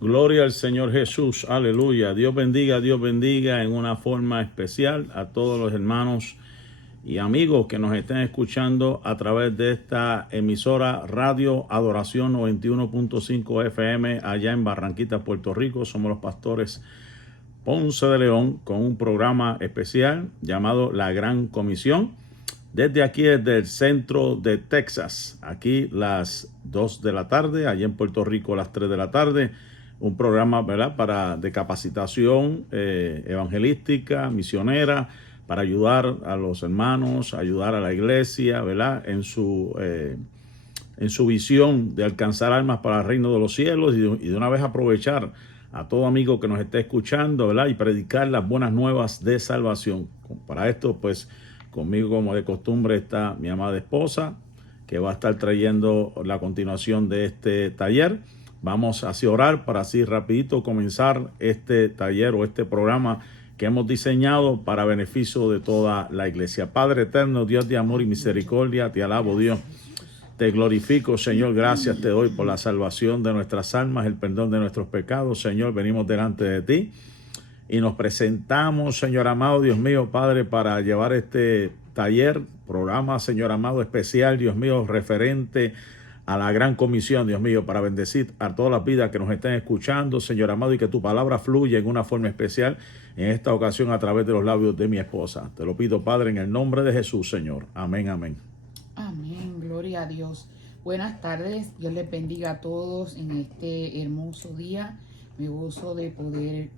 Gloria al Señor Jesús, aleluya. Dios bendiga en una forma especial a todos los hermanos y amigos que nos estén escuchando a través de esta emisora Radio Adoración 91.5 FM allá en Barranquita, Puerto Rico. Somos los pastores Ponce de León con un programa especial llamado La Gran Comisión. Desde aquí, desde el centro de Texas, aquí las 2 de la tarde, allá en Puerto Rico las 3 de la tarde, un programa, ¿verdad?, de capacitación evangelística, misionera, para ayudar a los hermanos, ayudar a la iglesia, ¿verdad?, en su visión de alcanzar almas para el reino de los cielos y de una vez aprovechar a todo amigo que nos esté escuchando, ¿verdad?, y predicar las buenas nuevas de salvación. Para esto, pues, conmigo, como de costumbre, está mi amada esposa, que va a estar trayendo la continuación de este taller. Vamos así a orar para así rapidito comenzar este taller o este programa que hemos diseñado para beneficio de toda la iglesia. Padre eterno, Dios de amor y misericordia, te alabo, Dios. Te glorifico, Señor, gracias te doy por la salvación de nuestras almas, el perdón de nuestros pecados. Señor, venimos delante de ti y nos presentamos, Señor amado, Dios mío, Padre, para llevar este taller, programa, Señor amado, especial, Dios mío, referente a la gran comisión, Dios mío, para bendecir a todas las vidas que nos estén escuchando, Señor amado, y que tu palabra fluya en una forma especial en esta ocasión a través de los labios de mi esposa. Te lo pido, Padre, en el nombre de Jesús, Señor. Amén, amén. Amén, gloria a Dios. Buenas tardes, Dios les bendiga a todos en este hermoso día. Me gozo de poder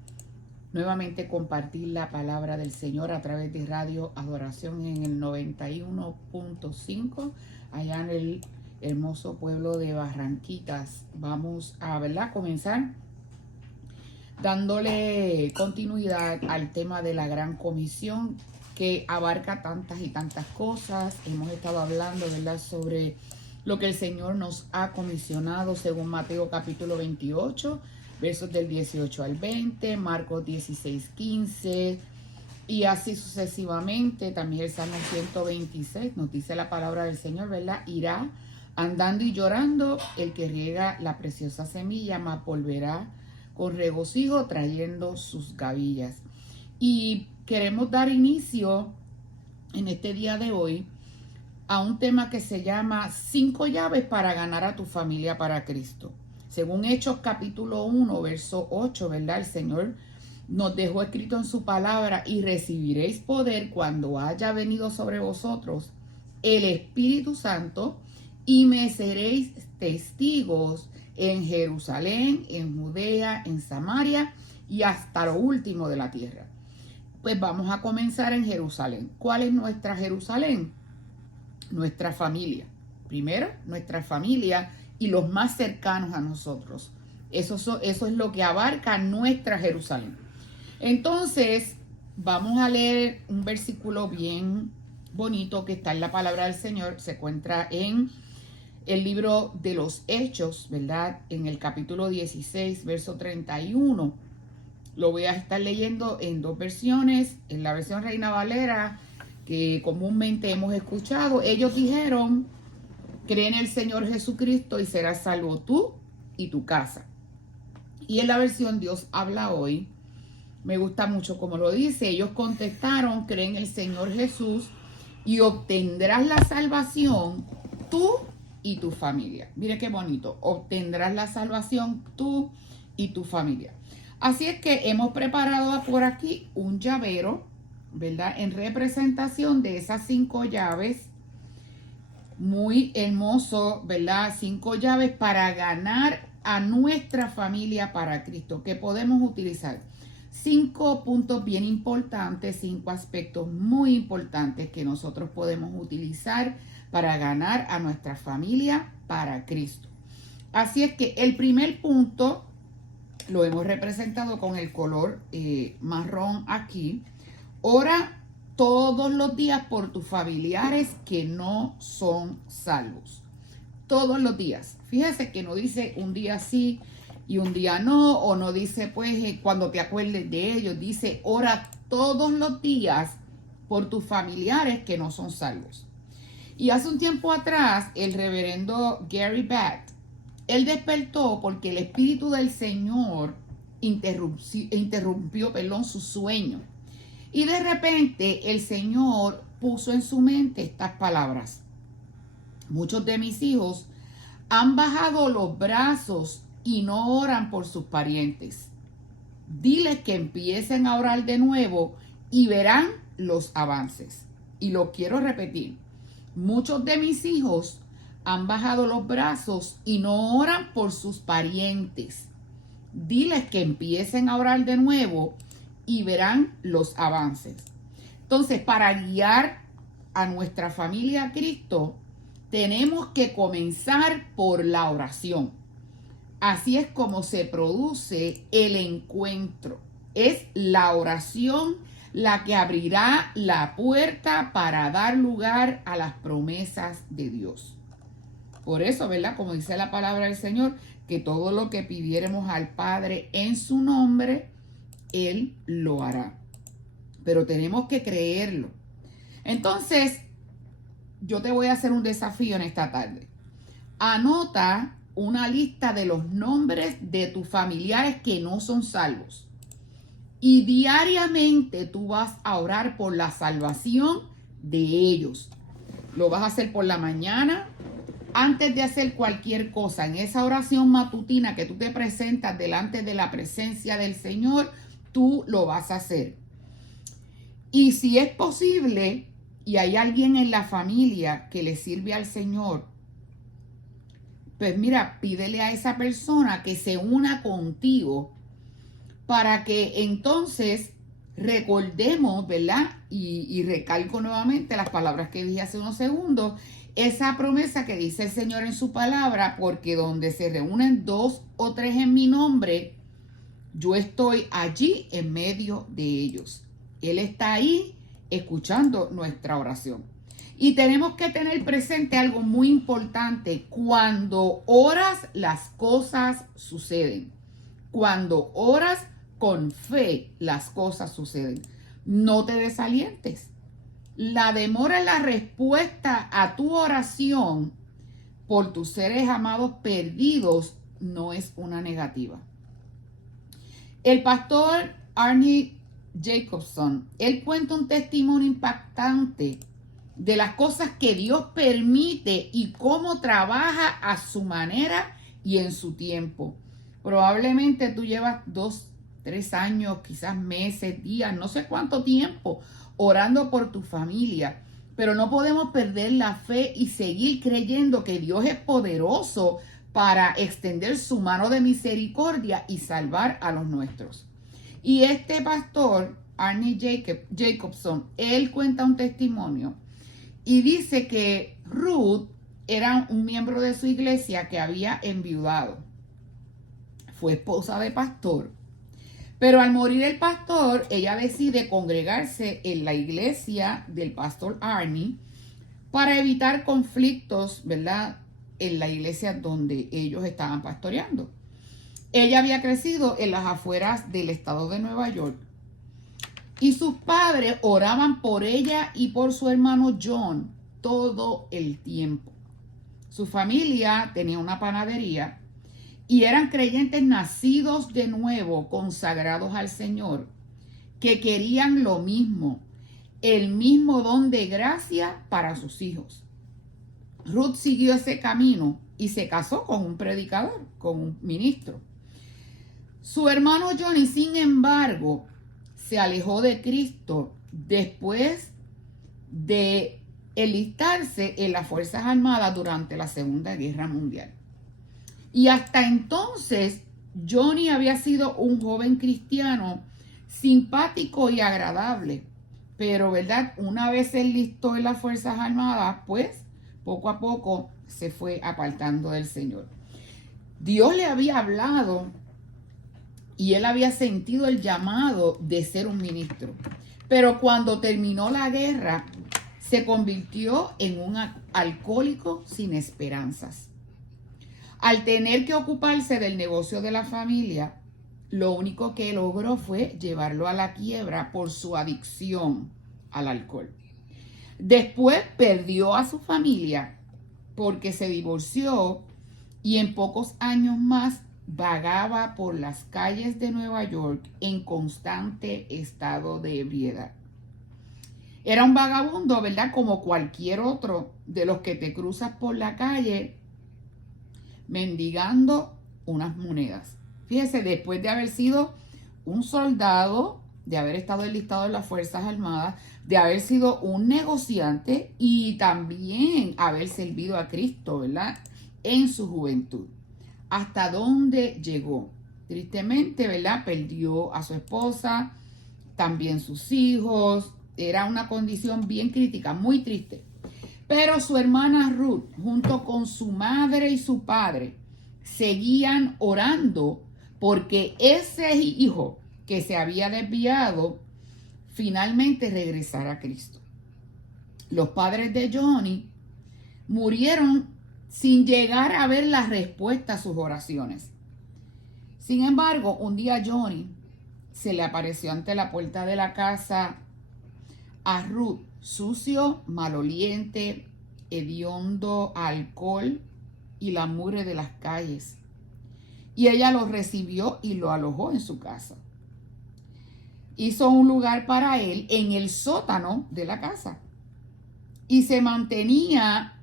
nuevamente compartir la palabra del Señor a través de Radio Adoración en el 91.5, allá en el hermoso pueblo de Barranquitas. Vamos a, comenzar dándole continuidad al tema de la Gran Comisión, que abarca tantas y tantas cosas. Hemos estado hablando, ¿verdad?, sobre lo que el Señor nos ha comisionado según Mateo capítulo 28, versos del 18 al 20, Marcos 16, 15, y así sucesivamente. También el Salmo 126 nos dice la palabra del Señor, ¿verdad? Irá andando y llorando el que riega la preciosa semilla, mas volverá con regocijo trayendo sus gavillas. Y queremos dar inicio en este día de hoy a un tema que se llama 5 llaves para ganar a tu familia para Cristo. Según Hechos capítulo 1, verso 8, ¿verdad? El Señor nos dejó escrito en su palabra: y recibiréis poder cuando haya venido sobre vosotros el Espíritu Santo, y me seréis testigos en Jerusalén, en Judea, en Samaria y hasta lo último de la tierra. Pues vamos a comenzar en Jerusalén. ¿Cuál es nuestra Jerusalén? Nuestra familia. Primero, nuestra familia y los más cercanos a nosotros. Eso es lo que abarca nuestra Jerusalén. Entonces, vamos a leer un versículo bien bonito que está en la palabra del Señor. Se encuentra en el libro de los Hechos, ¿verdad? En el capítulo 16, verso 31. Lo voy a estar leyendo en dos versiones. En la versión Reina Valera, que comúnmente hemos escuchado, ellos dijeron: cree en el Señor Jesucristo y serás salvo tú y tu casa. Y en la versión Dios habla hoy, me gusta mucho como lo dice: ellos contestaron, cree en el Señor Jesús y obtendrás la salvación tú y tu familia. Mire qué bonito: obtendrás la salvación tú y tu familia. Así es que hemos preparado por aquí un llavero, ¿verdad?, en representación de esas 5 llaves. Muy hermoso, ¿verdad? 5 llaves para ganar a nuestra familia para Cristo, que podemos utilizar. 5 puntos bien importantes, 5 aspectos muy importantes que nosotros podemos utilizar para ganar a nuestra familia para Cristo. Así es que el primer punto lo hemos representado con el color marrón aquí. Ora todos los días por tus familiares que no son salvos. Todos los días. Fíjese que no dice un día sí y un día no, o no dice pues cuando te acuerdes de ellos. Dice: ora todos los días por tus familiares que no son salvos. Y hace un tiempo atrás, el reverendo Gary Batt Él despertó porque el Espíritu del Señor interrumpió su sueño. Y de repente el Señor puso en su mente estas palabras: muchos de mis hijos han bajado los brazos y no oran por sus parientes. Diles que empiecen a orar de nuevo y verán los avances. Y lo quiero repetir: muchos de mis hijos han bajado los brazos y no oran por sus parientes. Diles que empiecen a orar de nuevo y verán los avances. Entonces, para guiar a nuestra familia a Cristo, tenemos que comenzar por la oración. Así es como se produce el encuentro. Es la oración la que abrirá la puerta para dar lugar a las promesas de Dios. Por eso, ¿verdad? Como dice la palabra del Señor, que todo lo que pidiéramos al Padre en su nombre, Él lo hará. Pero tenemos que creerlo. Entonces, yo te voy a hacer un desafío en esta tarde. Anota una lista de los nombres de tus familiares que no son salvos. Y diariamente tú vas a orar por la salvación de ellos. Lo vas a hacer por la mañana, antes de hacer cualquier cosa. En esa oración matutina que tú te presentas delante de la presencia del Señor, tú lo vas a hacer. Y si es posible, y hay alguien en la familia que le sirve al Señor, pues mira, pídele a esa persona que se una contigo para que entonces recordemos, ¿verdad? Y recalco nuevamente las palabras que dije hace unos segundos, esa promesa que dice el Señor en su palabra: porque donde se reúnen 2 o 3 en mi nombre, yo estoy allí en medio de ellos. Él está ahí escuchando nuestra oración. Y tenemos que tener presente algo muy importante: cuando oras, las cosas suceden. Cuando oras con fe, las cosas suceden. No te desalientes. La demora en la respuesta a tu oración por tus seres amados perdidos no es una negativa. El pastor Arnie Jacobson, él cuenta un testimonio impactante de las cosas que Dios permite y cómo trabaja a su manera y en su tiempo. Probablemente tú llevas 2, 3 años, quizás meses, días, no sé cuánto tiempo orando por tu familia, pero no podemos perder la fe y seguir creyendo que Dios es poderoso para extender su mano de misericordia y salvar a los nuestros. Y este pastor, Arnie Jacobson, él cuenta un testimonio y dice que Ruth era un miembro de su iglesia que había enviudado. Fue esposa de pastor. Pero al morir el pastor, ella decide congregarse en la iglesia del pastor Arnie para evitar conflictos, ¿verdad?, en la iglesia donde ellos estaban pastoreando. Ella había crecido en las afueras del estado de Nueva York. Y sus padres oraban por ella y por su hermano John todo el tiempo. Su familia tenía una panadería y eran creyentes nacidos de nuevo, consagrados al Señor, que querían lo mismo, el mismo don de gracia para sus hijos. Ruth siguió ese camino y se casó con un predicador, con un ministro. Su hermano Johnny, sin embargo, se alejó de Cristo después de enlistarse en las Fuerzas Armadas durante la Segunda Guerra Mundial. Y hasta entonces, Johnny había sido un joven cristiano simpático y agradable. Pero, ¿verdad?, una vez se enlistó en las Fuerzas Armadas, pues, poco a poco se fue apartando del Señor. Dios le había hablado y él había sentido el llamado de ser un ministro. Pero cuando terminó la guerra, se convirtió en un alcohólico sin esperanzas. Al tener que ocuparse del negocio de la familia, lo único que logró fue llevarlo a la quiebra por su adicción al alcohol. Después perdió a su familia porque se divorció y en pocos años más vagaba por las calles de Nueva York en constante estado de ebriedad. Era un vagabundo, ¿verdad? Como cualquier otro de los que te cruzas por la calle mendigando unas monedas. Fíjese, después de haber sido un soldado, de haber estado enlistado en las Fuerzas Armadas, de haber sido un negociante y también haber servido a Cristo, ¿verdad? En su juventud. ¿Hasta dónde llegó? Tristemente, ¿verdad? Perdió a su esposa, también sus hijos. Era una condición bien crítica, muy triste. Pero su hermana Ruth, junto con su madre y su padre, seguían orando porque ese hijo que se había desviado finalmente regresara a Cristo. Los padres de Johnny murieron sin llegar a ver la respuesta a sus oraciones. Sin embargo, un día Johnny se le apareció ante la puerta de la casa a Ruth, sucio, maloliente, hediondo a alcohol y la mugre de las calles. Y ella lo recibió y lo alojó en su casa. Hizo un lugar para él en el sótano de la casa y se mantenía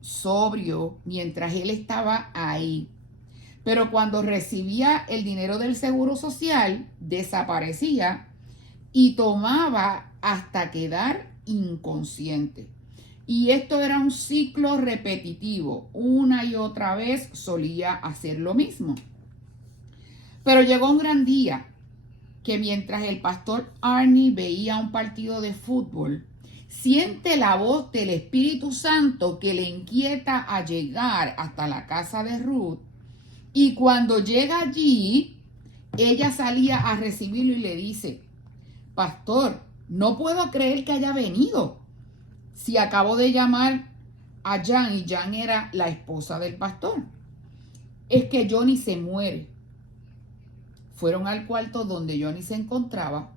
sobrio mientras él estaba ahí. Pero cuando recibía el dinero del Seguro Social, desaparecía y tomaba hasta quedar inconsciente. Y esto era un ciclo repetitivo. Una y otra vez solía hacer lo mismo. Pero llegó un gran día que mientras el pastor Arnie veía un partido de fútbol, siente la voz del Espíritu Santo que le inquieta a llegar hasta la casa de Ruth. Y cuando llega allí, ella salía a recibirlo y le dice: pastor, no puedo creer que haya venido. Si acabo de llamar a Jan y Jan era la esposa del pastor. Es que Johnny se muere. Fueron al cuarto donde Johnny se encontraba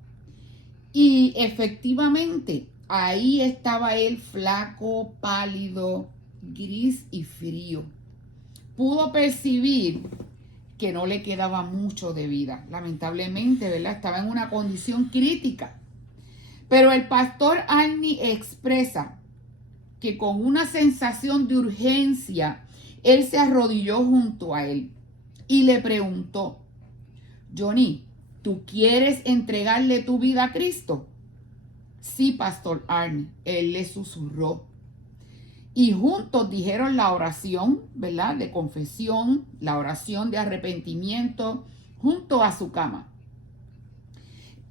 y efectivamente ahí estaba él flaco, pálido, gris y frío. Pudo percibir que no le quedaba mucho de vida. Lamentablemente, ¿verdad? Estaba en una condición crítica. Pero el pastor Arnie expresa que con una sensación de urgencia, él se arrodilló junto a él y le preguntó: Johnny, ¿tú quieres entregarle tu vida a Cristo? Sí, pastor Arnie, él le susurró. Y juntos dijeron la oración, ¿verdad? De confesión, la oración de arrepentimiento, junto a su cama.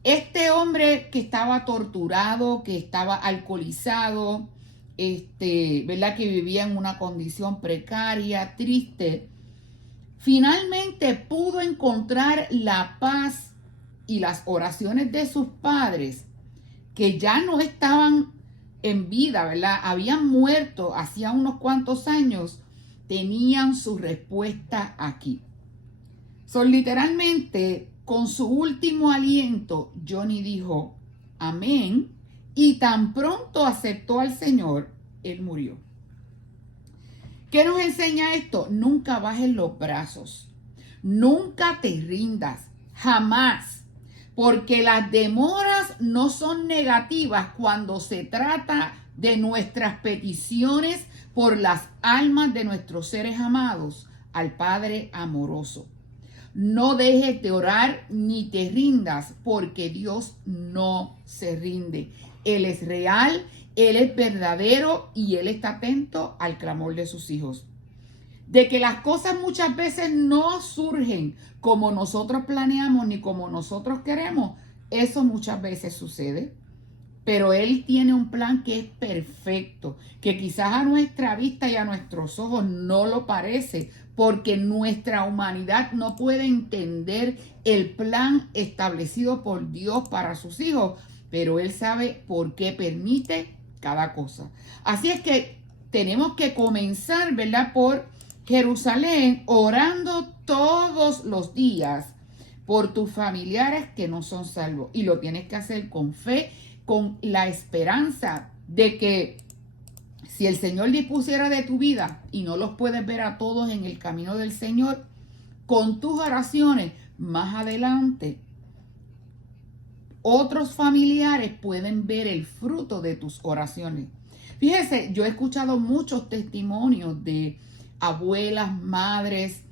Este hombre que estaba torturado, que estaba alcoholizado, ¿verdad? Que vivía en una condición precaria, triste, finalmente pudo encontrar la paz y las oraciones de sus padres, que ya no estaban en vida, ¿verdad? Habían muerto hacía unos cuantos años, tenían su respuesta aquí. Literalmente, con su último aliento, Johnny dijo amén, y tan pronto aceptó al Señor, él murió. ¿Qué nos enseña esto? Nunca bajes los brazos, nunca te rindas, jamás, porque las demoras no son negativas cuando se trata de nuestras peticiones por las almas de nuestros seres amados al Padre amoroso. No dejes de orar ni te rindas, porque Dios no se rinde. Él es real, Él es verdadero y Él está atento al clamor de sus hijos. De que las cosas muchas veces no surgen como nosotros planeamos ni como nosotros queremos, eso muchas veces sucede. Pero Él tiene un plan que es perfecto, que quizás a nuestra vista y a nuestros ojos no lo parece, porque nuestra humanidad no puede entender el plan establecido por Dios para sus hijos, pero Él sabe por qué permite cada cosa. Así es que tenemos que comenzar, ¿verdad?, por Jerusalén, orando todos los días por tus familiares que no son salvos. Y lo tienes que hacer con fe, con la esperanza de que Si el Señor dispusiera de tu vida y no los puedes ver a todos en el camino del Señor, con tus oraciones, más adelante, otros familiares pueden ver el fruto de tus oraciones. Fíjese, yo he escuchado muchos testimonios de abuelas, madres,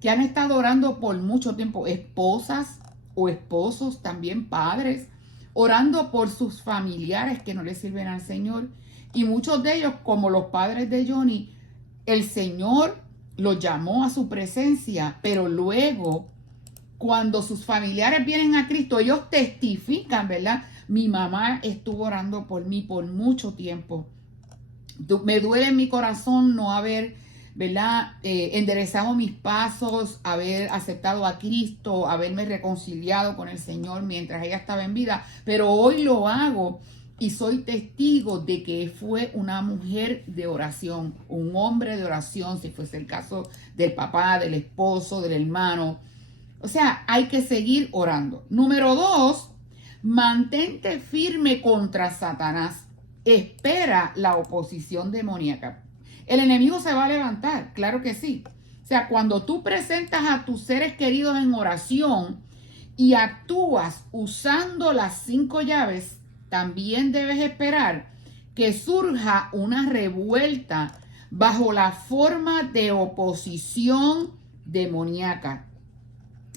que han estado orando por mucho tiempo, esposas o esposos, también padres, orando por sus familiares que no le sirven al Señor. Y muchos de ellos, como los padres de Johnny, el Señor los llamó a su presencia, pero luego, cuando sus familiares vienen a Cristo, ellos testifican, ¿verdad? Mi mamá estuvo orando por mí por mucho tiempo. Me duele en mi corazón no haber, ¿verdad? Enderezado mis pasos, haber aceptado a Cristo, haberme reconciliado con el Señor mientras ella estaba en vida, pero hoy lo hago y soy testigo de que fue una mujer de oración, un hombre de oración, si fuese el caso del papá, del esposo, del hermano. O sea, hay que seguir orando. Número 2, mantente firme contra Satanás. Espera la oposición demoníaca. El enemigo se va a levantar, claro que sí. O sea, cuando tú presentas a tus seres queridos en oración y actúas usando las 5 llaves, también debes esperar que surja una revuelta bajo la forma de oposición demoníaca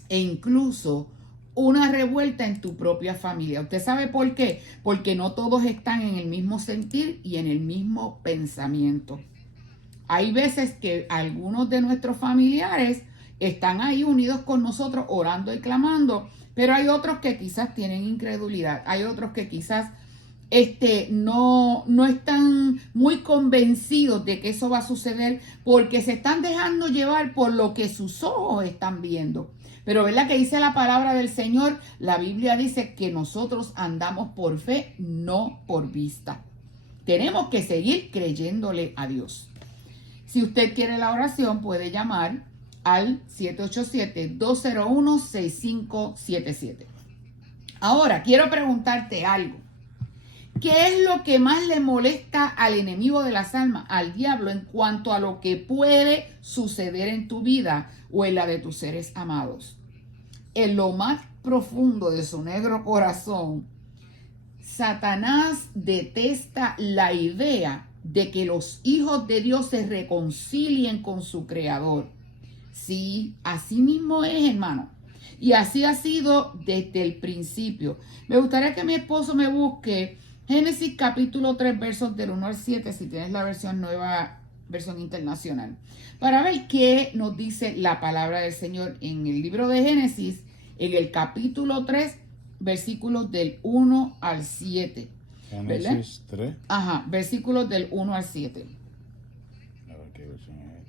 e incluso una revuelta en tu propia familia. ¿Usted sabe por qué? Porque no todos están en el mismo sentir y en el mismo pensamiento. Hay veces que algunos de nuestros familiares están ahí unidos con nosotros orando y clamando, pero hay otros que quizás tienen incredulidad, hay otros que quizás no están muy convencidos de que eso va a suceder porque se están dejando llevar por lo que sus ojos están viendo. Pero ¿verdad que dice la palabra del Señor? La Biblia dice que nosotros andamos por fe, no por vista. Tenemos que seguir creyéndole a Dios. Si usted quiere la oración, puede llamar al 787-201-6577. Ahora, quiero preguntarte algo. ¿Qué es lo que más le molesta al enemigo de las almas, al diablo, en cuanto a lo que puede suceder en tu vida o en la de tus seres amados? En lo más profundo de su negro corazón, Satanás detesta la idea de que los hijos de Dios se reconcilien con su Creador. Sí, así mismo es, hermano. Y así ha sido desde el principio. Me gustaría que mi esposo me busque Génesis capítulo 3, versos del 1 al 7, si tienes la versión nueva, versión internacional, para ver qué nos dice la palabra del Señor en el libro de Génesis, en el capítulo 3, versículos del 1 al 7. Génesis 3. Ajá, versículos del 1 al 7. A ver qué versión es.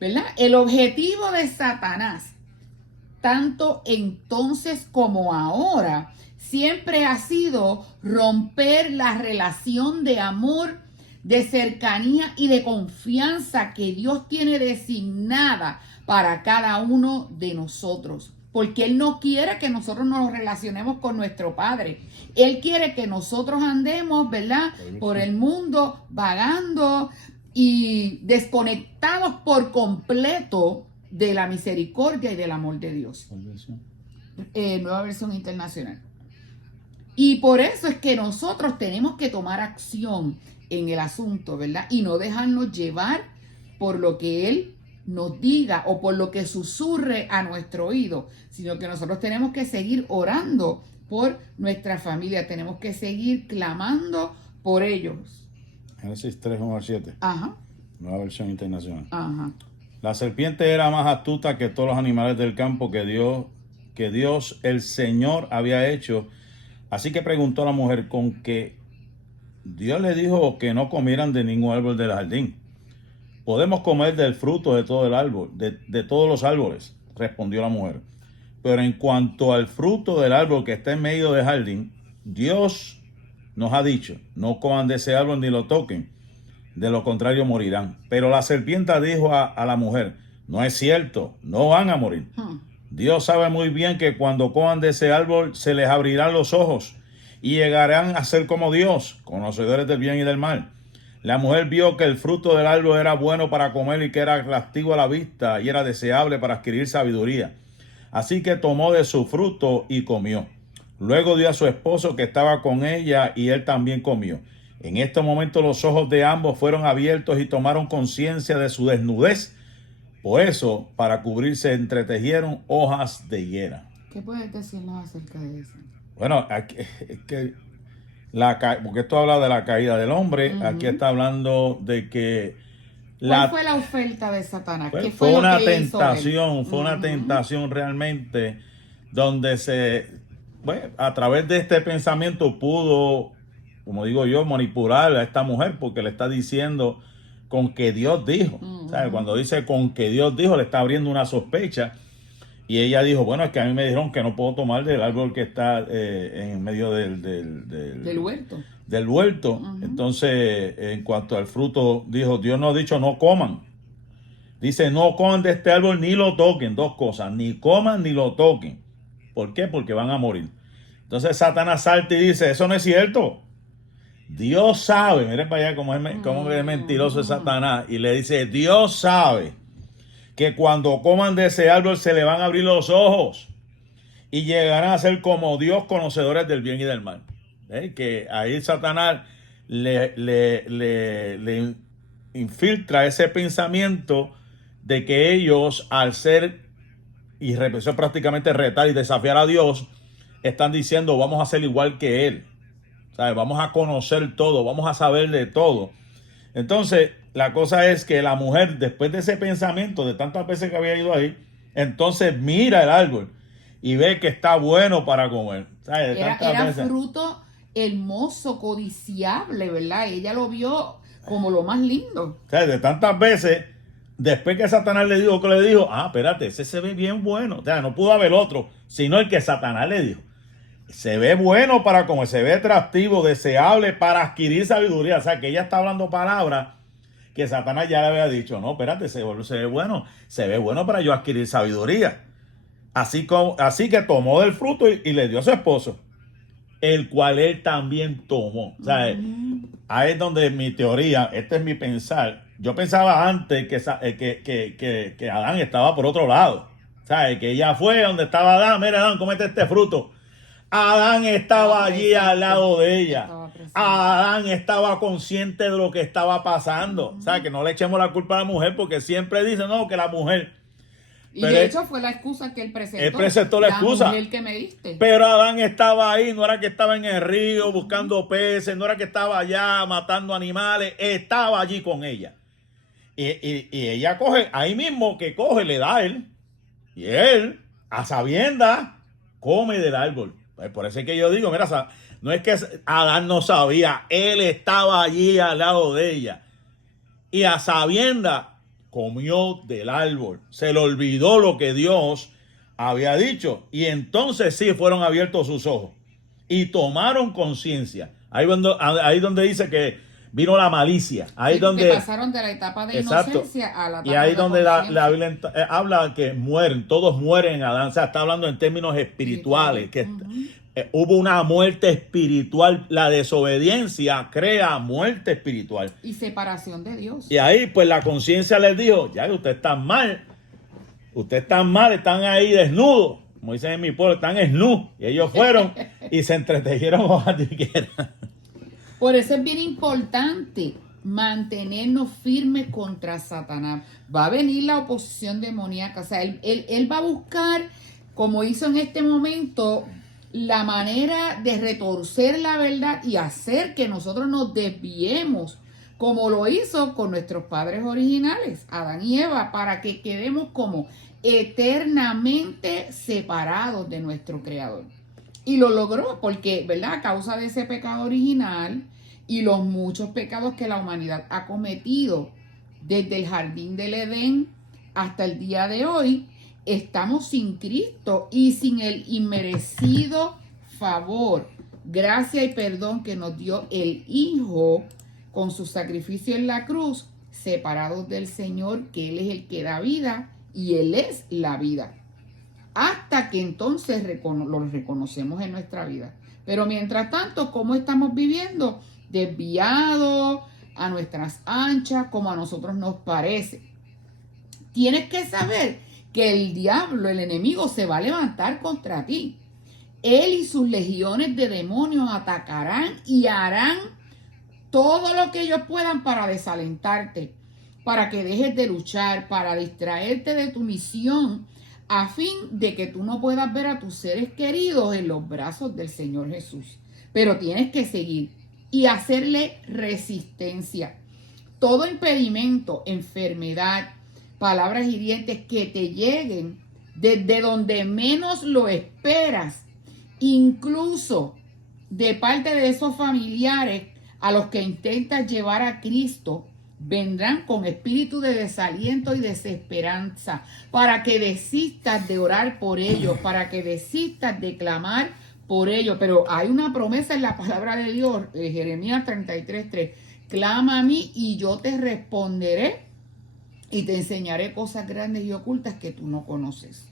¿Verdad? El objetivo de Satanás, tanto entonces como ahora, siempre ha sido romper la relación de amor, de cercanía y de confianza que Dios tiene designada para cada uno de nosotros. Porque Él no quiere que nosotros nos relacionemos con nuestro Padre. Él quiere que nosotros andemos, ¿verdad?, por el mundo vagando y desconectados por completo de la misericordia y del amor de Dios. ¿Cuál versión? Nueva versión internacional. Y por eso es que nosotros tenemos que tomar acción en el asunto, ¿verdad? Y no dejarnos llevar por lo que Él nos diga o por lo que susurre a nuestro oído, sino que nosotros tenemos que seguir orando por nuestra familia, tenemos que seguir clamando por ellos. Génesis 3, 1 al 7. Ajá, Nueva versión internacional. ajá. La serpiente era más astuta que todos los animales del campo que Dios el Señor había hecho. Así que preguntó a la mujer: ¿con qué Dios le dijo que no comieran de ningún árbol del jardín? Podemos comer del fruto de todo el árbol, de todos los árboles, respondió la mujer. Pero en cuanto al fruto del árbol que está en medio del jardín, Dios nos ha dicho: no coman de ese árbol ni lo toquen, de lo contrario morirán. Pero la serpiente dijo a la mujer: no es cierto, no van a morir. Dios sabe muy bien que cuando coman de ese árbol se les abrirán los ojos y llegarán a ser como Dios, conocedores del bien y del mal. La mujer vio que el fruto del árbol era bueno para comer y que era atractivo a la vista y era deseable para adquirir sabiduría. Así que tomó de su fruto y comió. Luego dio a su esposo que estaba con ella y él también comió. En este momento los ojos de ambos fueron abiertos y tomaron conciencia de su desnudez. Por eso, para cubrirse, entretejieron hojas de higuera. ¿Qué puedes decirnos acerca de eso? Bueno, aquí, es que porque esto habla de la caída del hombre, aquí está hablando de que ¿Cuál fue la oferta de Satanás? ¿Qué fue lo una que hizo tentación, él? fue una tentación realmente donde a través de este pensamiento pudo, como digo yo, manipular a esta mujer porque le está diciendo con que Dios dijo. ¿Sabe? Cuando dice con que Dios dijo, le está abriendo una sospecha. Y ella dijo, bueno, es que a mí me dijeron que no puedo tomar del árbol que está en medio del huerto. Del huerto. Entonces, en cuanto al fruto, dijo, Dios no ha dicho no coman. Dice, no coman de este árbol ni lo toquen. Dos cosas, ni coman ni lo toquen. ¿Por qué? Porque van a morir. Entonces Satanás salta y dice, eso no es cierto. Dios sabe, miren para allá cómo es mentiroso es Satanás. Y le dice, Dios sabe que cuando coman de ese árbol se le van a abrir los ojos y llegarán a ser como Dios, conocedores del bien y del mal. Que ahí Satanás le infiltra ese pensamiento de que ellos, al ser, y empezó prácticamente retar y desafiar a Dios, están diciendo vamos a ser igual que Él. ¿Sabes? Vamos a conocer todo, vamos a saber de todo. Entonces, la cosa es que la mujer, después de ese pensamiento, de tantas veces que había ido ahí, entonces mira el árbol y ve que está bueno para comer. ¿Sabes? Era fruto hermoso, codiciable, ¿verdad? Ella lo vio como lo más lindo. ¿Sabes? De tantas veces, después que Satanás le dijo que le dijo, espérate, ese se ve bien bueno. O sea, no pudo haber otro, sino el que Satanás le dijo. Se ve bueno para comer, se ve atractivo, deseable para adquirir sabiduría. O sea, que ella está hablando palabras que Satanás ya le había dicho. No, espérate, se ve bueno para yo adquirir sabiduría. Así que tomó del fruto y le dio a su esposo, el cual él también tomó. O sea, ahí es donde mi teoría, este es mi pensar. Yo pensaba antes que Adán estaba por otro lado. O sea, que ella fue donde estaba Adán. Mira, Adán, cómete este fruto. Adán estaba allí al lado de ella. Adán estaba consciente de lo que estaba pasando. O sea, que no le echemos la culpa a la mujer porque siempre dice, no, que la mujer. Y de hecho fue la excusa que él presentó. Él presentó la excusa. Mujer que me diste. Pero Adán estaba ahí, no era que estaba en el río buscando peces, no era que estaba allá matando animales, estaba allí con ella. Y ella coge, ahí mismo que coge, le da a él. Y él, a sabiendas, come del árbol. Pues por eso es que yo digo, mira, no es que Adán no sabía, él estaba allí al lado de ella. Y a sabiendas comió del árbol. Se le olvidó lo que Dios había dicho. Y entonces sí fueron abiertos sus ojos. Y tomaron conciencia. Ahí donde dice que vino la malicia. Ahí donde pasaron de la etapa de inocencia a la etapa de y ahí donde la Biblia habla que mueren, todos mueren en Adán. O sea, está hablando en términos espirituales. Que hubo una muerte espiritual. La desobediencia crea muerte espiritual. Y separación de Dios. Y ahí pues la conciencia les dijo, ya que ustedes están mal. Ustedes están mal, están ahí desnudos. Como dicen en mi pueblo, están desnudos. Y ellos fueron y se entretejieron hojas de higuera. Por eso es bien importante mantenernos firmes contra Satanás. Va a venir la oposición demoníaca. O sea, él va a buscar, como hizo en este momento, la manera de retorcer la verdad y hacer que nosotros nos desviemos, como lo hizo con nuestros padres originales, Adán y Eva, para que quedemos como eternamente separados de nuestro Creador. Y lo logró porque, ¿verdad? A causa de ese pecado original y los muchos pecados que la humanidad ha cometido desde el jardín del Edén hasta el día de hoy, estamos sin Cristo y sin el inmerecido favor, gracia y perdón que nos dio el Hijo con su sacrificio en la cruz, separados del Señor, que Él es el que da vida y Él es la vida. Hasta que entonces lo reconocemos en nuestra vida. Pero mientras tanto, ¿cómo estamos viviendo? Desviados, a nuestras anchas, como a nosotros nos parece. Tienes que saber que el diablo, el enemigo, se va a levantar contra ti. Él y sus legiones de demonios atacarán y harán todo lo que ellos puedan para desalentarte, para que dejes de luchar, para distraerte de tu misión, a fin de que tú no puedas ver a tus seres queridos en los brazos del Señor Jesús. Pero tienes que seguir y hacerle resistencia. Todo impedimento, enfermedad, palabras hirientes que te lleguen desde donde menos lo esperas, incluso de parte de esos familiares a los que intentas llevar a Cristo, vendrán con espíritu de desaliento y desesperanza, para que desistas de orar por ellos, para que desistas de clamar por ellos. Pero hay una promesa en la palabra de Dios, Jeremías 33:3, clama a mí y yo te responderé y te enseñaré cosas grandes y ocultas que tú no conoces.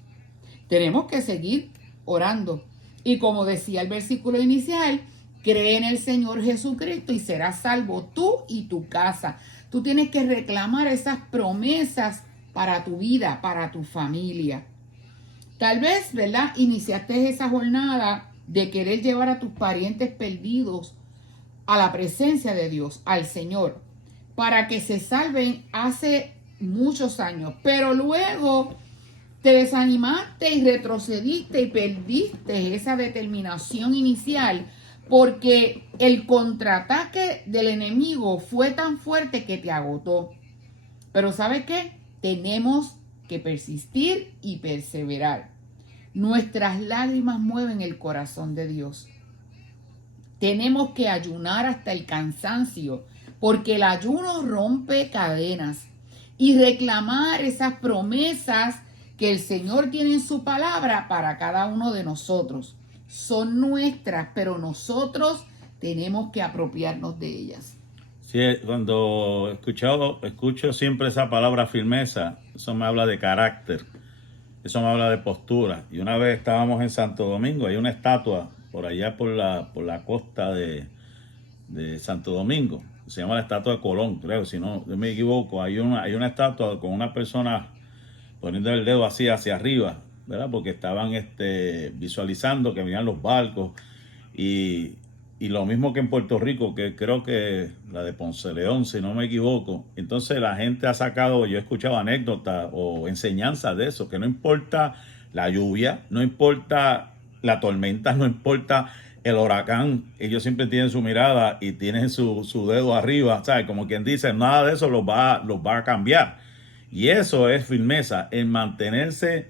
Tenemos que seguir orando. Y como decía el versículo inicial, cree en el Señor Jesucristo y serás salvo tú y tu casa. Tú tienes que reclamar esas promesas para tu vida, para tu familia. Tal vez, ¿verdad?, iniciaste esa jornada de querer llevar a tus parientes perdidos a la presencia de Dios, al Señor, para que se salven hace muchos años. Pero luego te desanimaste y retrocediste y perdiste esa determinación inicial, porque el contraataque del enemigo fue tan fuerte que te agotó. Pero ¿sabes qué? Tenemos que persistir y perseverar. Nuestras lágrimas mueven el corazón de Dios. Tenemos que ayunar hasta el cansancio, porque el ayuno rompe cadenas, y reclamar esas promesas que el Señor tiene en su palabra para cada uno de nosotros. Son nuestras, pero nosotros tenemos que apropiarnos de ellas. Sí, cuando escucho siempre esa palabra firmeza, eso me habla de carácter, eso me habla de postura. Y una vez estábamos en Santo Domingo, hay una estatua por allá por la costa de Santo Domingo, se llama la estatua de Colón, creo, si no me equivoco. Hay una estatua con una persona poniendo el dedo así hacia arriba, ¿verdad? Porque estaban visualizando que venían los barcos y lo mismo que en Puerto Rico, que creo que la de Ponce León, si no me equivoco. Entonces la gente ha sacado, yo he escuchado anécdotas o enseñanzas de eso, que no importa la lluvia, no importa la tormenta, no importa el huracán, ellos siempre tienen su mirada y tienen su dedo arriba, ¿sabes? Como quien dice, nada de eso los va a cambiar. Y eso es firmeza, en mantenerse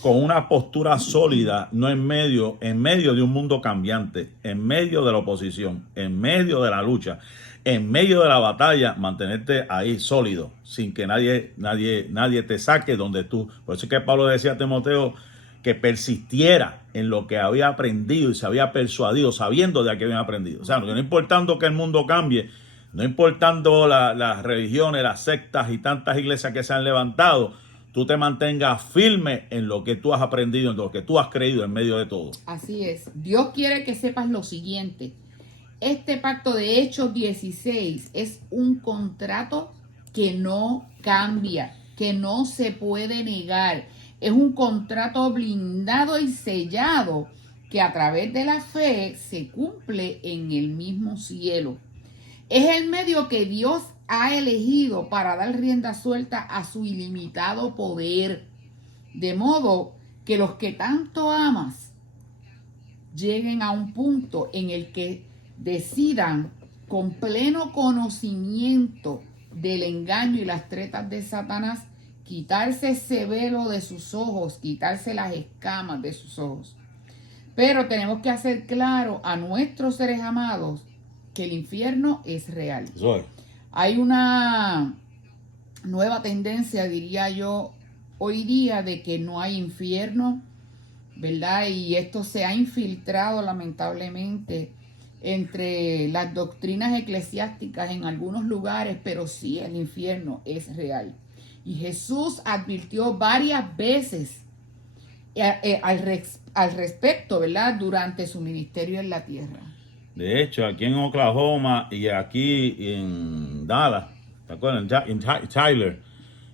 con una postura sólida, no en medio de un mundo cambiante, en medio de la oposición, en medio de la lucha, en medio de la batalla, mantenerte ahí sólido, sin que nadie te saque donde tú. Por eso es que Pablo decía a Timoteo que persistiera en lo que había aprendido y se había persuadido, sabiendo de qué había aprendido. O sea, no importando que el mundo cambie, no importando las religiones, las sectas y tantas iglesias que se han levantado, tú te mantengas firme en lo que tú has aprendido, en lo que tú has creído en medio de todo. Así es. Dios quiere que sepas lo siguiente. Este pacto de Hechos 16 es un contrato que no cambia, que no se puede negar. Es un contrato blindado y sellado que a través de la fe se cumple en el mismo cielo. Es el medio que Dios ha elegido para dar rienda suelta a su ilimitado poder, de modo que los que tanto amas lleguen a un punto en el que decidan, con pleno conocimiento del engaño y las tretas de Satanás, quitarse ese velo de sus ojos, quitarse las escamas de sus ojos. Pero tenemos que hacer claro a nuestros seres amados que el infierno es real. Eso es. Hay una nueva tendencia, diría yo, hoy día de que no hay infierno, ¿verdad? Y esto se ha infiltrado lamentablemente entre las doctrinas eclesiásticas en algunos lugares, pero sí, el infierno es real. Y Jesús advirtió varias veces al respecto, ¿verdad?, durante su ministerio en la tierra. De hecho, aquí en Oklahoma y aquí en Dallas, ¿te acuerdas? En Tyler,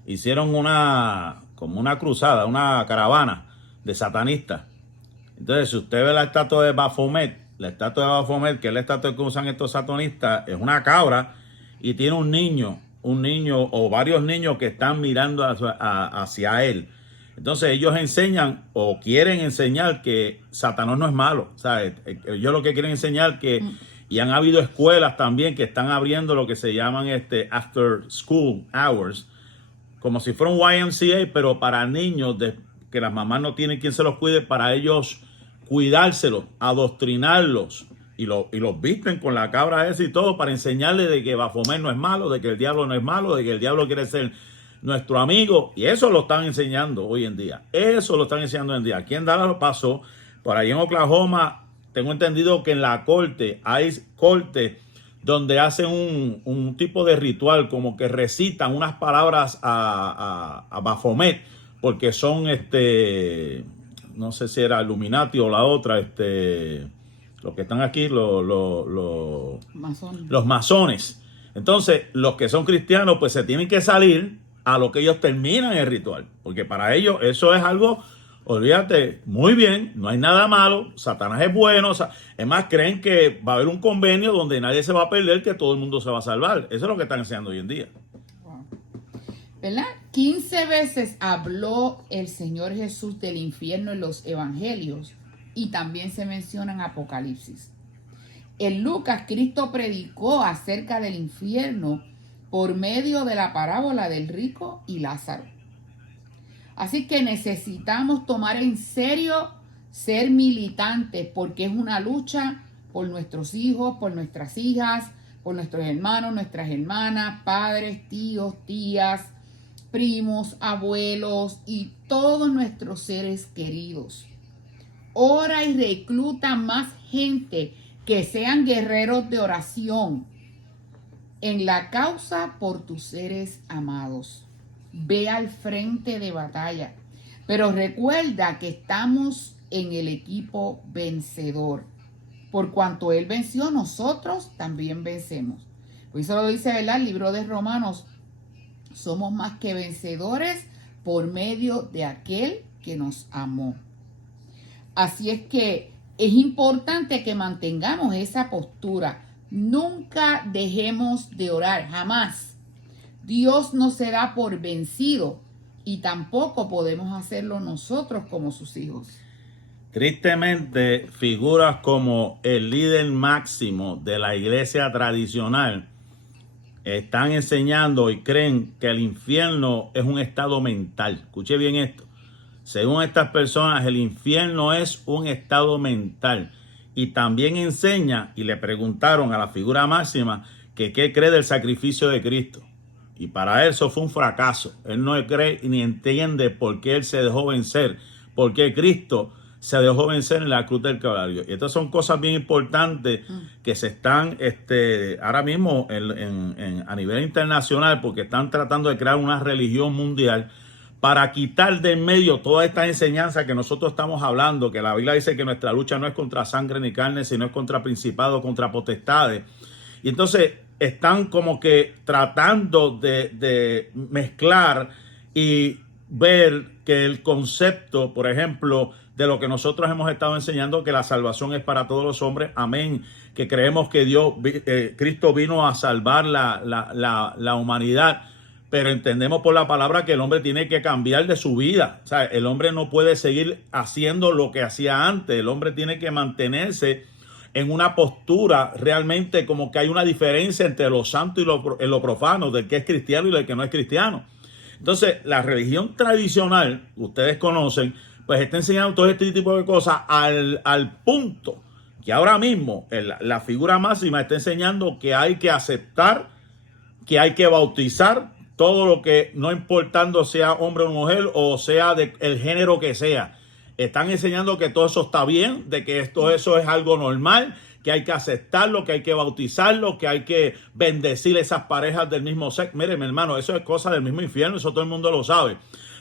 hicieron como una cruzada, una caravana de satanistas. Entonces, si usted ve la estatua de Baphomet, que es la estatua que usan estos satanistas, es una cabra y tiene un niño o varios niños que están mirando hacia él. Entonces ellos enseñan o quieren enseñar que Satanás no es malo, ¿sabes? Ellos lo que quieren enseñar y han habido escuelas también que están abriendo lo que se llaman after school hours, como si fuera un YMCA, pero para niños que las mamás no tienen quien se los cuide, para ellos cuidárselos, adoctrinarlos, y los visten con la cabra esa y todo para enseñarles de que Baphomet no es malo, de que el diablo no es malo, de que el diablo quiere ser nuestro amigo, y eso lo están enseñando hoy en día. Aquí en Dallas lo pasó, por ahí en Oklahoma, tengo entendido que en la corte hay cortes donde hacen un tipo de ritual, como que recitan unas palabras a Baphomet, porque son no sé si era Illuminati o la otra, los que están aquí, los masones. Entonces, los que son cristianos, pues se tienen que salir a lo que ellos terminan el ritual, porque para ellos eso es algo, olvídate, muy bien, no hay nada malo, Satanás es bueno, es más, creen que va a haber un convenio donde nadie se va a perder, que todo el mundo se va a salvar. Eso es lo que están enseñando hoy en día. ¿Verdad? 15 veces habló el Señor Jesús del infierno en los evangelios y también se menciona en Apocalipsis. En Lucas, Cristo predicó acerca del infierno por medio de la parábola del rico y Lázaro. Así que necesitamos tomar en serio ser militantes, porque es una lucha por nuestros hijos, por nuestras hijas, por nuestros hermanos, nuestras hermanas, padres, tíos, tías, primos, abuelos y todos nuestros seres queridos. Ora y recluta más gente que sean guerreros de oración en la causa por tus seres amados. Ve al frente de batalla, pero recuerda que estamos en el equipo vencedor. Por cuanto Él venció, nosotros también vencemos. Por eso lo dice, ¿verdad? El libro de Romanos. Somos más que vencedores por medio de aquel que nos amó. Así es que es importante que mantengamos esa postura. Nunca dejemos de orar, jamás. Dios no se da por vencido y tampoco podemos hacerlo nosotros como sus hijos. Tristemente, figuras como el líder máximo de la iglesia tradicional están enseñando y creen que el infierno es un estado mental. Escuche bien esto. Según estas personas, el infierno es un estado mental. Y también enseña, y le preguntaron a la figura máxima que qué cree del sacrificio de Cristo. Y para él eso fue un fracaso. Él no cree ni entiende por qué él se dejó vencer, por qué Cristo se dejó vencer en la cruz del Calvario. Y estas son cosas bien importantes que se están ahora mismo a nivel internacional, porque están tratando de crear una religión mundial para quitar de en medio toda esta enseñanza que nosotros estamos hablando, que la Biblia dice que nuestra lucha no es contra sangre ni carne, sino es contra principados, contra potestades. Y entonces están como que tratando de mezclar y ver que el concepto, por ejemplo, de lo que nosotros hemos estado enseñando, que la salvación es para todos los hombres, amén, que creemos que Cristo vino a salvar la humanidad, pero entendemos por la palabra que el hombre tiene que cambiar de su vida. O sea, el hombre no puede seguir haciendo lo que hacía antes. El hombre tiene que mantenerse en una postura realmente como que hay una diferencia entre lo santo y lo profano, del que es cristiano y del que no es cristiano. Entonces, la religión tradicional, ustedes conocen, pues está enseñando todo este tipo de cosas al punto que ahora mismo la figura máxima está enseñando que hay que aceptar, que hay que bautizar todo lo que, no importando sea hombre o mujer o sea del género que sea. Están enseñando que todo eso está bien, de que eso es algo normal, que hay que aceptarlo, que hay que bautizarlo, que hay que bendecir esas parejas del mismo sexo. Miren, mi hermano, eso es cosa del mismo infierno, eso todo el mundo lo sabe.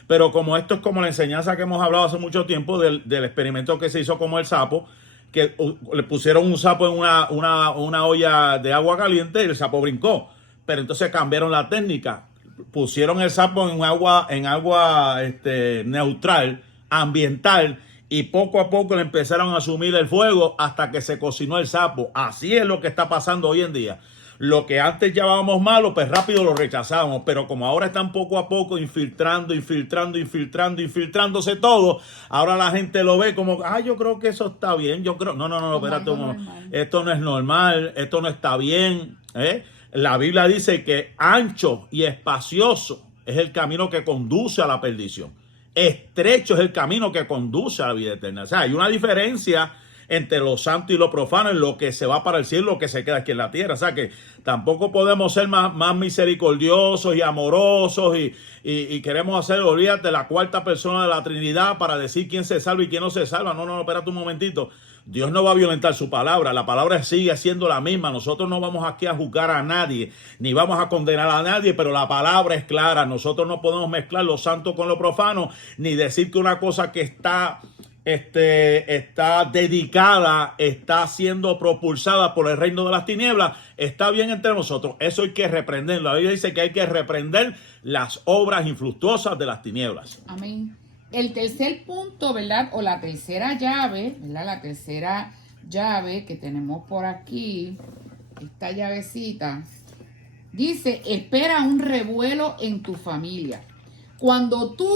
Pero como esto es como la enseñanza que hemos hablado hace mucho tiempo del experimento que se hizo como el sapo, que le pusieron un sapo en una olla de agua caliente y el sapo brincó. Pero entonces cambiaron la técnica. Pusieron el sapo en agua neutral, ambiental, y poco a poco le empezaron a asumir el fuego hasta que se cocinó el sapo. Así es lo que está pasando hoy en día. Lo que antes llamábamos malo, pues rápido lo rechazábamos, pero como ahora están poco a poco infiltrándose todo, ahora la gente lo ve como, yo creo que eso está bien, yo creo, no, espérate un momento, esto no es normal, esto no está bien, La Biblia dice que ancho y espacioso es el camino que conduce a la perdición. Estrecho es el camino que conduce a la vida eterna. O sea, hay una diferencia entre lo santo y lo profano, en lo que se va para el cielo y lo que se queda aquí en la tierra. O sea que tampoco podemos ser más misericordiosos y amorosos y queremos hacer, olvídate, la cuarta persona de la Trinidad para decir quién se salva y quién no se salva. No, espérate un momentito. Dios no va a violentar su palabra. La palabra sigue siendo la misma. Nosotros no vamos aquí a juzgar a nadie, ni vamos a condenar a nadie, pero la palabra es clara. Nosotros no podemos mezclar lo santo con lo profano, ni decir que una cosa que está dedicada, está siendo propulsada por el reino de las tinieblas, está bien entre nosotros. Eso hay que reprenderlo. La Biblia dice que hay que reprender las obras infructuosas de las tinieblas. Amén. El tercer punto, ¿verdad? O la tercera llave, ¿verdad? La tercera llave que tenemos por aquí, esta llavecita, dice, espera un revuelo en tu familia. Cuando tú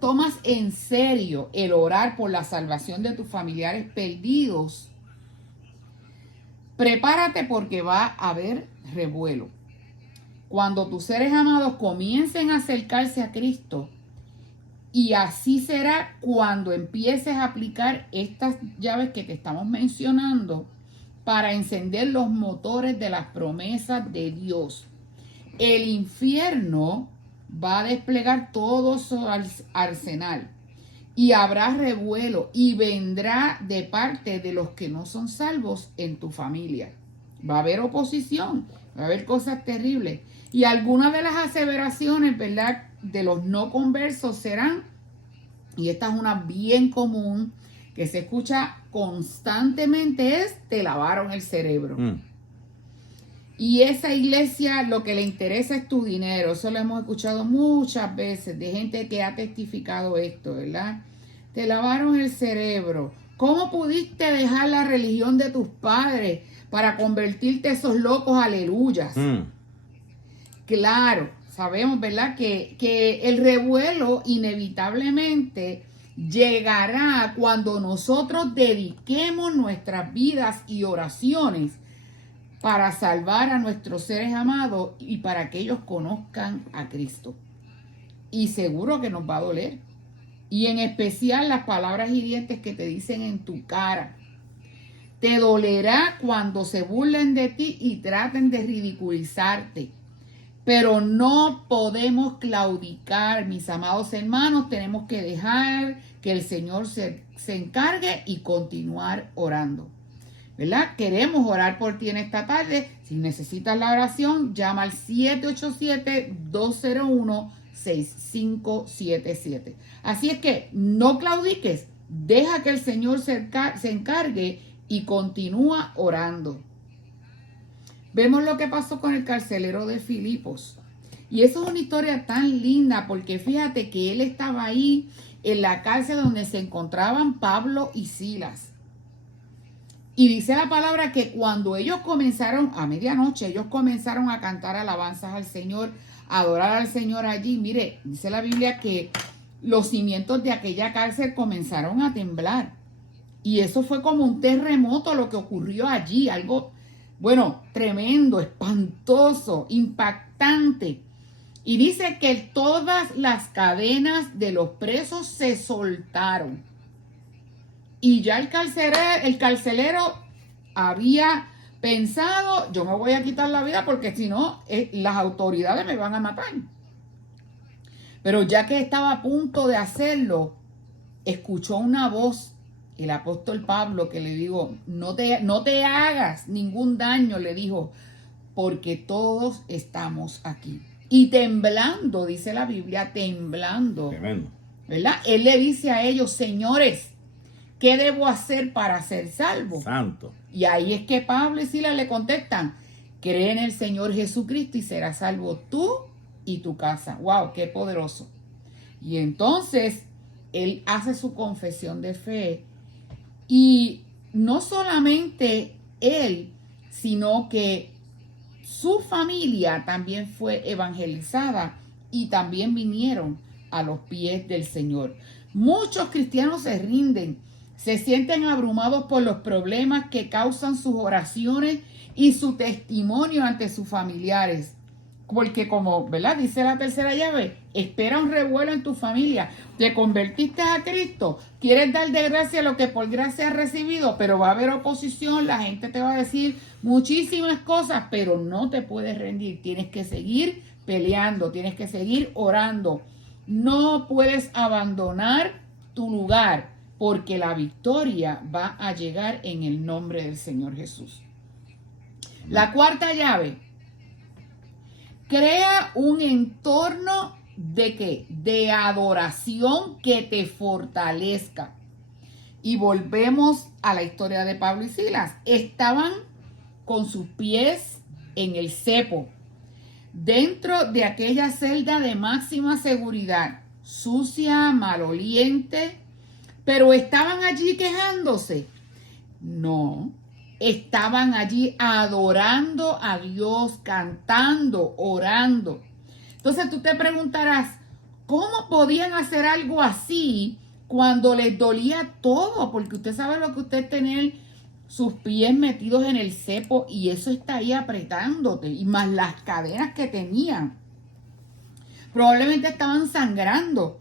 tomas en serio el orar por la salvación de tus familiares perdidos, prepárate porque va a haber revuelo. Cuando tus seres amados comiencen a acercarse a Cristo, y así será cuando empieces a aplicar estas llaves que te estamos mencionando para encender los motores de las promesas de Dios. El infierno va a desplegar todo su arsenal y habrá revuelo y vendrá de parte de los que no son salvos en tu familia. Va a haber oposición, va a haber cosas terribles. Y algunas de las aseveraciones, ¿verdad?, de los no conversos serán, y esta es una bien común que se escucha constantemente, es: te lavaron el cerebro. Y esa iglesia lo que le interesa es tu dinero. Eso lo hemos escuchado muchas veces de gente que ha testificado esto, ¿verdad? Te lavaron el cerebro. ¿Cómo pudiste dejar la religión de tus padres para convertirte en esos locos aleluyas? Claro, sabemos, ¿verdad?, que el revuelo inevitablemente llegará cuando nosotros dediquemos nuestras vidas y oraciones para salvar a nuestros seres amados y para que ellos conozcan a Cristo. Y seguro que nos va a doler. Y en especial las palabras hirientes que te dicen en tu cara. Te dolerá cuando se burlen de ti y traten de ridiculizarte. Pero no podemos claudicar, mis amados hermanos. Tenemos que dejar que el Señor se encargue y continuar orando, ¿verdad? Queremos orar por ti en esta tarde. Si necesitas la oración, llama al 787-201-6577. Así es que no claudiques, deja que el Señor se encargue y continúa orando. Vemos lo que pasó con el carcelero de Filipos. Y eso es una historia tan linda, porque fíjate que él estaba ahí en la cárcel donde se encontraban Pablo y Silas. Y dice la palabra que cuando ellos comenzaron, a medianoche, ellos comenzaron a cantar alabanzas al Señor, a adorar al Señor allí. Mire, dice la Biblia que los cimientos de aquella cárcel comenzaron a temblar. Y eso fue como un terremoto lo que ocurrió allí, algo, bueno, tremendo, espantoso, impactante. Y dice que todas las cadenas de los presos se soltaron. Y ya el carcelero había pensado: yo me voy a quitar la vida porque si no, las autoridades me van a matar. Pero ya que estaba a punto de hacerlo, escuchó una voz, el apóstol Pablo, que le dijo: no te hagas ningún daño, le dijo, porque todos estamos aquí. Y temblando, dice la Biblia, temblando, Tremendo, ¿verdad? Él le dice a ellos: señores, ¿qué debo hacer para ser salvo? Santo. Y ahí es que Pablo y Silas le contestan, cree en el Señor Jesucristo y serás salvo tú y tu casa. ¡Wow! ¡Qué poderoso! Y entonces él hace su confesión de fe y no solamente él, sino que su familia también fue evangelizada y también vinieron a los pies del Señor. Muchos cristianos se rinden, se sienten abrumados por los problemas que causan sus oraciones y su testimonio ante sus familiares. Porque como, ¿verdad? Dice la tercera llave, espera un revuelo en tu familia. Te convertiste a Cristo, quieres dar de gracia lo que por gracia has recibido, pero va a haber oposición, la gente te va a decir muchísimas cosas, pero no te puedes rendir. Tienes que seguir peleando, tienes que seguir orando. No puedes abandonar tu lugar, porque la victoria va a llegar en el nombre del Señor Jesús. La cuarta llave. Crea un entorno ¿de qué? De adoración que te fortalezca. Y volvemos a la historia de Pablo y Silas. Estaban con sus pies en el cepo, dentro de aquella celda de máxima seguridad, sucia, maloliente, pero estaban allí quejándose. No. Estaban allí adorando a Dios, cantando, orando. Entonces tú te preguntarás, ¿cómo podían hacer algo así cuando les dolía todo? Porque usted sabe lo que usted es tener sus pies metidos en el cepo y eso está ahí apretándote, y más las cadenas que tenían. Probablemente estaban sangrando.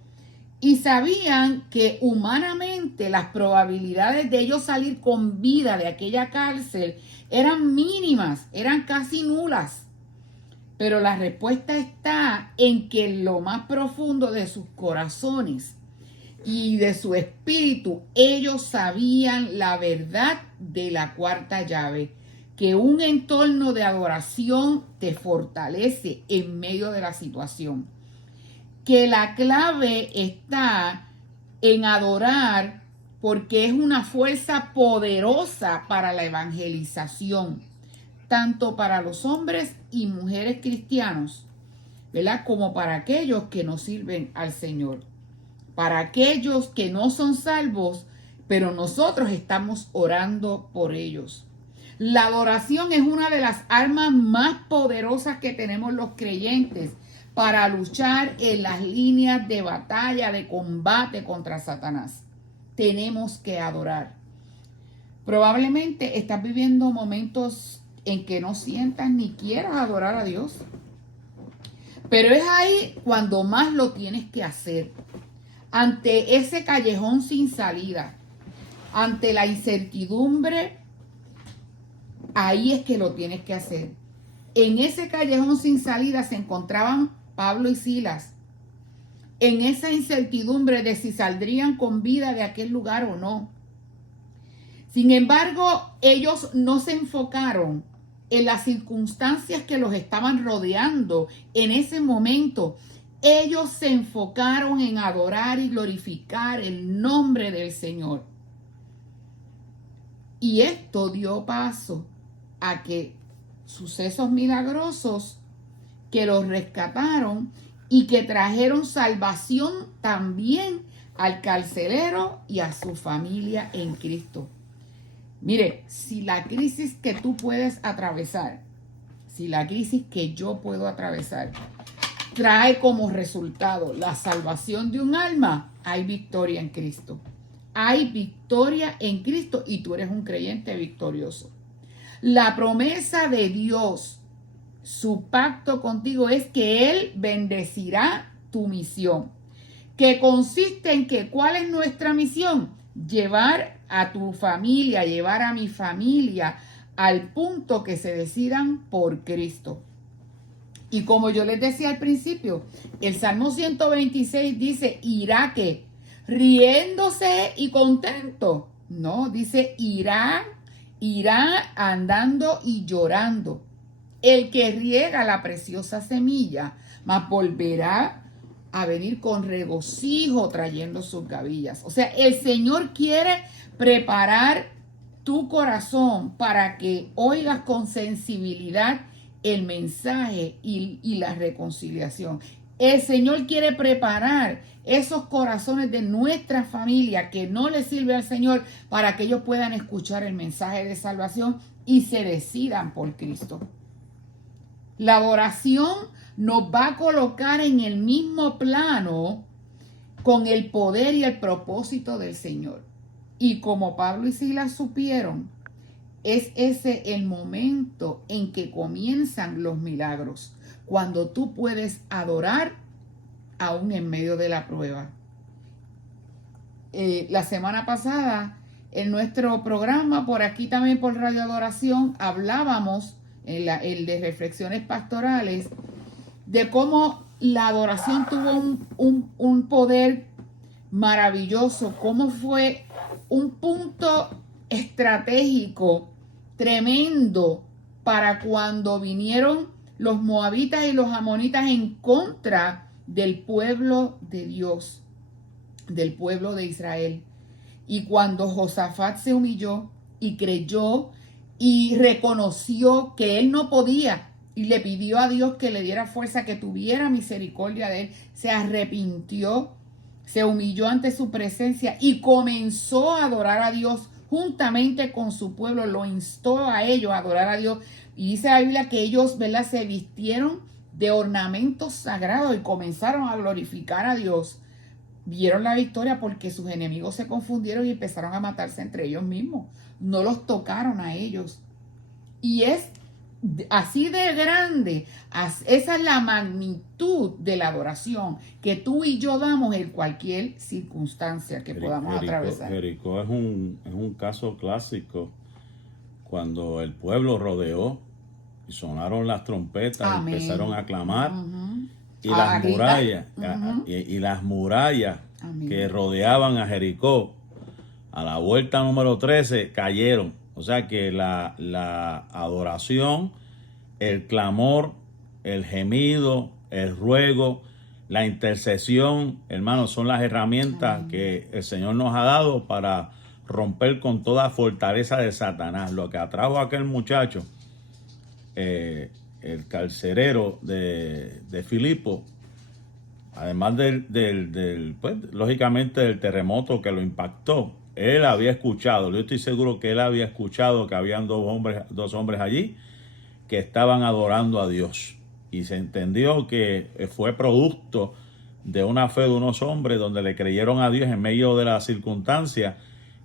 Y sabían que humanamente las probabilidades de ellos salir con vida de aquella cárcel eran mínimas, eran casi nulas. Pero la respuesta está en que en lo más profundo de sus corazones y de su espíritu, ellos sabían la verdad de la cuarta llave, que un entorno de adoración te fortalece en medio de la situación. Que la clave está en adorar, porque es una fuerza poderosa para la evangelización, tanto para los hombres y mujeres cristianos, ¿verdad? Como para aquellos que no sirven al Señor, para aquellos que no son salvos, pero nosotros estamos orando por ellos. La adoración es una de las armas más poderosas que tenemos los creyentes para luchar en las líneas de batalla, de combate contra Satanás. Tenemos que adorar. Probablemente estás viviendo momentos en que no sientas ni quieras adorar a Dios. Pero es ahí cuando más lo tienes que hacer. Ante ese callejón sin salida, ante la incertidumbre, ahí es que lo tienes que hacer. En ese callejón sin salida se encontraban Pablo y Silas, en esa incertidumbre de si saldrían con vida de aquel lugar o no. Sin embargo, ellos no se enfocaron en las circunstancias que los estaban rodeando en ese momento. Ellos se enfocaron en adorar y glorificar el nombre del Señor. Y esto dio paso a que sucesos milagrosos que los rescataron y que trajeron salvación también al carcelero y a su familia en Cristo. Mire, si la crisis que tú puedes atravesar, si la crisis que yo puedo atravesar trae como resultado la salvación de un alma, hay victoria en Cristo. Hay victoria en Cristo y tú eres un creyente victorioso. La promesa de Dios, su pacto contigo, es que Él bendecirá tu misión, que consiste en que, ¿cuál es nuestra misión? Llevar a tu familia, llevar a mi familia al punto que se decidan por Cristo. Y como yo les decía al principio, el Salmo 126 dice, irá que riéndose y contento. No, dice irá andando y llorando. El que riega la preciosa semilla, mas volverá a venir con regocijo trayendo sus gavillas. O sea, el Señor quiere preparar tu corazón para que oigas con sensibilidad el mensaje y la reconciliación. El Señor quiere preparar esos corazones de nuestra familia que no le sirve al Señor para que ellos puedan escuchar el mensaje de salvación y se decidan por Cristo. La adoración nos va a colocar en el mismo plano con el poder y el propósito del Señor. Y como Pablo y Silas supieron, es ese el momento en que comienzan los milagros, cuando tú puedes adorar aún en medio de la prueba. La semana pasada, en nuestro programa, por aquí también por Radio Adoración, hablábamos, el de Reflexiones Pastorales, de cómo la adoración tuvo un poder maravilloso, cómo fue un punto estratégico tremendo para cuando vinieron los moabitas y los amonitas en contra del pueblo de Dios, del pueblo de Israel. Y cuando Josafat se humilló y creyó y reconoció que él no podía y le pidió a Dios que le diera fuerza, que tuviera misericordia de él, se arrepintió, se humilló ante su presencia y comenzó a adorar a Dios juntamente con su pueblo, lo instó a ellos a adorar a Dios. Y dice la Biblia que ellos, ¿verdad?, se vistieron de ornamentos sagrados y comenzaron a glorificar a Dios. Vieron la victoria porque sus enemigos se confundieron y empezaron a matarse entre ellos mismos. No los tocaron a ellos. Y es así de grande, esa es la magnitud de la adoración que tú y yo damos en cualquier circunstancia que podamos atravesar. Jericó es un caso clásico. Cuando el pueblo rodeó y sonaron las trompetas, amén, empezaron a clamar, y las murallas, y las murallas, amén, que rodeaban a Jericó, a la vuelta número 13 cayeron. O sea que la adoración, el clamor, el gemido, el ruego, la intercesión, hermanos, son las herramientas que el Señor nos ha dado para romper con toda fortaleza de Satanás. Lo que atrajo a aquel muchacho, el carcerero de Filipo, además pues, lógicamente del terremoto que lo impactó, él había escuchado, yo estoy seguro que él había escuchado que habían dos hombres allí que estaban adorando a Dios, y se entendió que fue producto de una fe de unos hombres donde le creyeron a Dios en medio de las circunstancias,